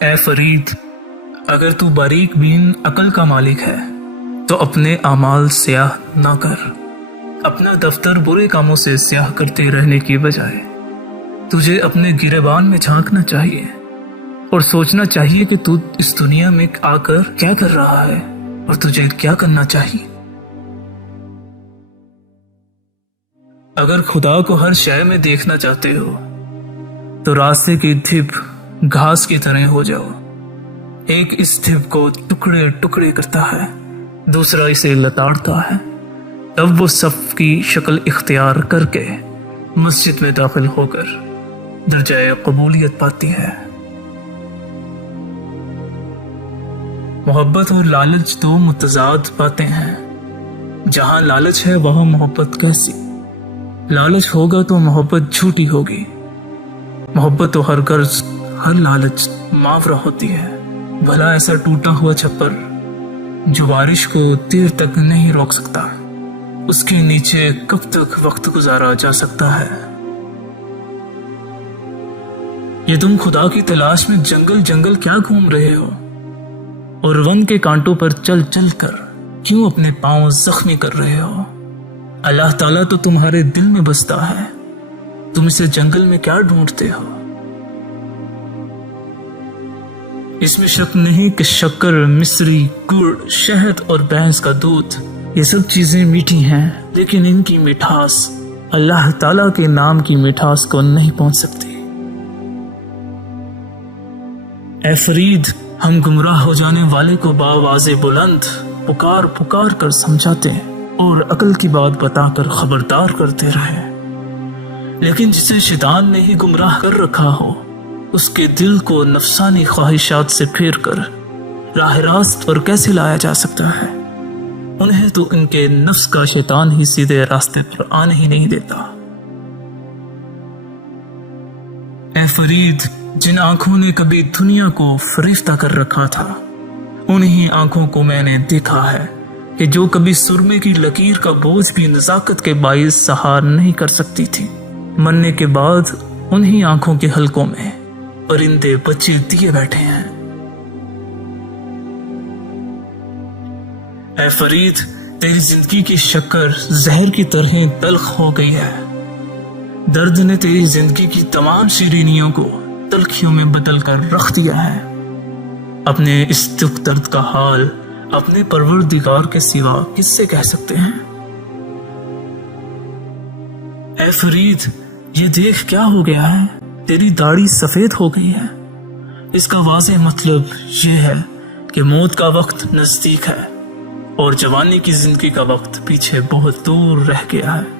اے فرید، اگر تو باریک بین عقل کا مالک ہے تو اپنے اعمال سیاہ نہ کر۔ اپنا دفتر برے کاموں سے سیاہ کرتے رہنے کی بجائے تجھے اپنے گریبان میں جھانکنا چاہیے اور سوچنا چاہیے کہ تو اس دنیا میں آ کر کیا کر رہا ہے اور تجھے کیا کرنا چاہیے۔ اگر خدا کو ہر شے میں دیکھنا چاہتے ہو تو راستے کی دھب گھاس کی طرح ہو جاؤ۔ ایک اس دھب کو ٹکڑے ٹکڑے کرتا ہے، دوسرا اسے لتاڑتا ہے، تب وہ صف کی شکل اختیار کر کے مسجد میں داخل ہو کر درجہ قبولیت پاتی ہے۔ محبت اور لالچ دو متضاد باتیں ہیں۔ جہاں لالچ ہے وہاں محبت کیسی؟ لالچ ہوگا تو محبت جھوٹی ہوگی۔ محبت تو ہر غرض ہر لالچ ماورا ہوتی ہے۔ بھلا ایسا ٹوٹا ہوا چھپر جو بارش کو دیر تک نہیں روک سکتا، اس کے نیچے کب تک وقت گزارا جا سکتا ہے؟ یہ تم خدا کی تلاش میں جنگل جنگل کیا گھوم رہے ہو اور ون کے کانٹوں پر چل چل کر کیوں اپنے پاؤں زخمی کر رہے ہو؟ اللہ تعالیٰ تو تمہارے دل میں بستا ہے، تم اسے جنگل میں کیا ڈھونڈتے ہو؟ اس میں شک نہیں کہ شکر، مصری، گڑ، شہد اور بھینس کا دودھ یہ سب چیزیں میٹھی ہیں، لیکن ان کی مٹھاس اللہ تعالیٰ کے نام کی مٹھاس کو نہیں پہنچ سکتی۔ اے فرید، ہم گمراہ ہو جانے والے کو بآواز بلند پکار پکار کر سمجھاتے اور عقل کی بات بتا کر خبردار کرتے رہے، لیکن جسے شیطان نے ہی گمراہ کر رکھا ہو اس کے دل کو نفسانی خواہشات سے پھیر کر راہ راست پر کیسے لایا جا سکتا ہے؟ انہیں تو ان کے نفس کا شیطان ہی سیدھے راستے پر آنے ہی نہیں دیتا۔ اے فرید، جن آنکھوں نے کبھی دنیا کو فریفتہ کر رکھا تھا انہی آنکھوں کو میں نے دیکھا ہے کہ جو کبھی سرمے کی لکیر کا بوجھ بھی نزاکت کے باعث سہار نہیں کر سکتی تھی، مرنے کے بعد انہی آنکھوں کے حلقوں میں پرندے بچے دیے بیٹھے ہیں۔ اے فرید، تیری زندگی کی شکر زہر کی طرح تلخ ہو گئی ہے۔ درد نے تیری زندگی کی تمام شیرینیوں کو تلخیوں میں بدل کر رکھ دیا ہے۔ اپنے اس دکھ درد کا حال اپنے پروردگار کے سوا کس سے کہہ سکتے ہیں؟ اے فرید، یہ دیکھ کیا ہو گیا ہے؟ تیری داڑھی سفید ہو گئی ہے۔ اس کا واضح مطلب یہ ہے کہ موت کا وقت نزدیک ہے اور جوانی کی زندگی کا وقت پیچھے بہت دور رہ گیا ہے۔